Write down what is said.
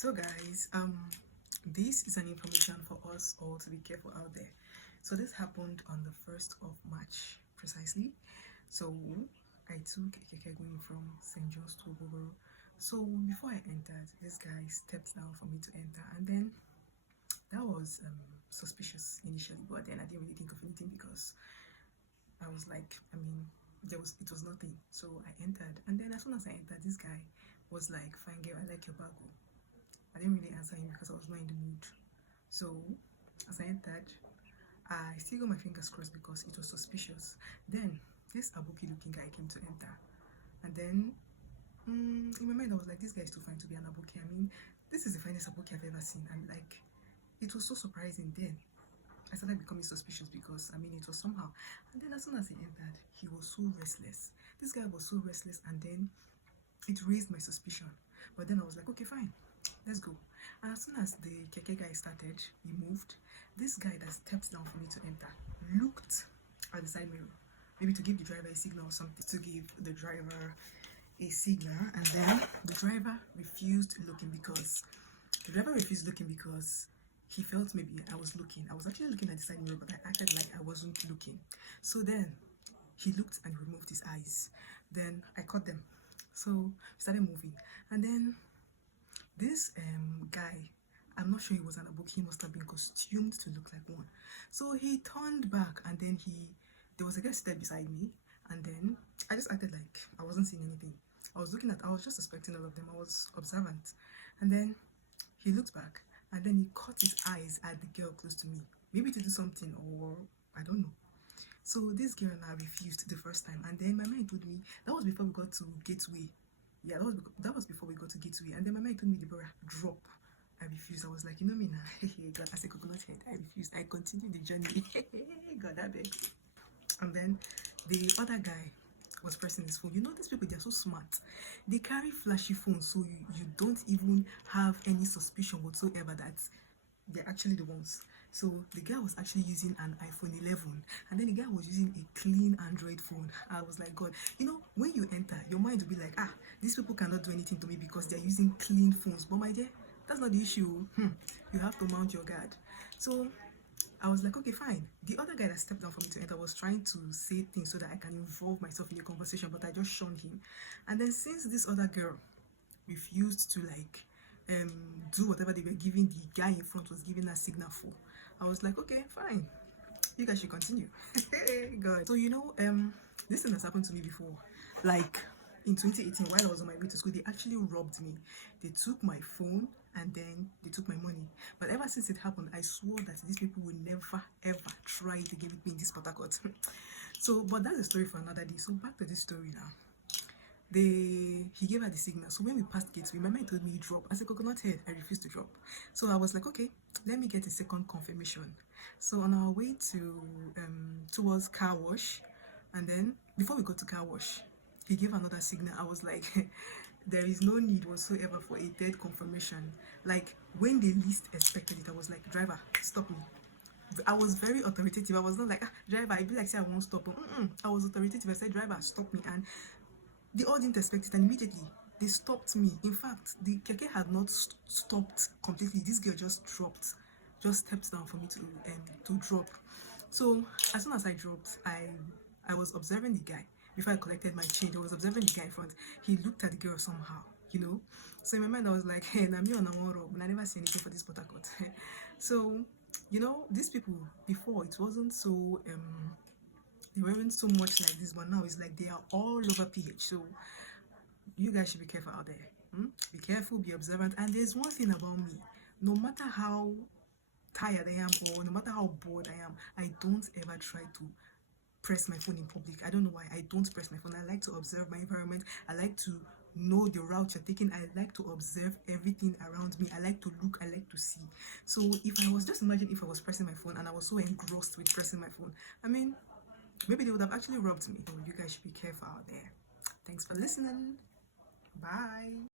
So guys, this is an information for us all to be careful out there. So this happened on the 1st of March precisely. So I took a keke going from St. John's to Ogogoro. So before I entered, this guy stepped down for me to enter, and then that was suspicious initially, but then I didn't really think of anything because I was like, it was nothing. So I entered, and then as soon as I entered, this guy was like, "Fine girl, I like your bag." I didn't really answer him because I was not in the mood. So as I entered, I still got my fingers crossed because it was suspicious. Then this Abuki looking guy came to enter, and then in my mind I was like, this guy is too fine to be an Abuki. This is the finest Abuki I've ever seen, and like, it was so surprising. Then I started becoming suspicious because it was somehow. And then as soon as he entered, he was so restless. This guy was so restless, and then it raised my suspicion. But then I was like, okay, fine, let's go. And as soon as the keke guy started, he moved. This guy that stepped down for me to enter looked at the side mirror, maybe to give the driver a signal or something, to give the driver a signal. And then the driver refused looking because he felt maybe I was looking. I was actually looking at the side mirror, but I acted like I wasn't looking. So then he looked and removed his eyes. Then I caught them. So we started moving. And then this guy, I'm not sure he was an Abuki, he must have been costumed to look like one. So he turned back, and then there was a guy seated beside me, and then I just acted like I wasn't seeing anything. I was just suspecting all of them. I was observant. And then he looked back, and then he caught his eyes at the girl close to me, maybe to do something, or I don't know. So this girl and I refused the first time, and then my mind told me, that was before we got to Gateway. Yeah, that was before we got to Gateway. And then my mind told me, Deborah, drop. I refused. I was like, you know me now. God, as a coconut head, I refused. I continued the journey. God, I beg. And then the other guy was pressing his phone. You know, these people, they're so smart. They carry flashy phones, so you don't even have any suspicion whatsoever that they're actually the ones. So the guy was actually using an iPhone 11, and then the guy was using a clean Android phone. I was like, God, you know, when you enter, your mind will be like, these people cannot do anything to me because they're using clean phones. But my dear, that's not the issue. You have to mount your guard. So I was like, okay, fine. The other guy that stepped down for me to enter was trying to say things so that I can involve myself in the conversation, but I just shunned him. And then since this other girl refused to do whatever they were giving the guy in front was giving a signal for, I was like, okay, fine, you guys should continue. God. So this thing has happened to me before. Like in 2018, while I was on my way to school, they actually robbed me. They took my phone, and then they took my money. But ever since it happened, I swore that these people will never ever try to give it me in this Port Harcourt. So, but that's a story for another day. So back to this story now. He gave her the signal. So when we passed Gateway, my mind told me drop. As a coconut head, I refused to drop. So I was like, okay, let me get a second confirmation. So on our way to towards car wash, and then before we got to car wash, he gave another signal. I was like, there is no need whatsoever for a third confirmation. Like when they least expected it, I was like, driver, stop me. I was very authoritative. I was not like, driver, I'd be like, say I won't stop. I was authoritative. I said, driver, stop me. And they all didn't expect it, and immediately they stopped me. In fact, the keke had not stopped completely. This girl just stepped down for me to drop. So as soon as I dropped, I was observing the guy. Before I collected my change, I was observing the guy in front. He looked at the girl somehow, you know. So in my mind, I was like, hey, I'm on a rob, and I never see anything for this Port Harcourt. So, these people, before, it wasn't so, they weren't so much like this, but now it's like they are all over PH. So you guys should be careful out there. Be careful, be observant. And there's one thing about me: no matter how tired I am, or no matter how bored I am, I don't ever try to press my phone in public. I don't know why. I don't press my phone. I like to observe my environment. I like to know the route you're taking. I like to observe everything around me. I like to look. I like to see. So imagine if I was pressing my phone and I was so engrossed with pressing my phone, maybe they would have actually robbed me. So you guys should be careful out there. Thanks for listening. Bye.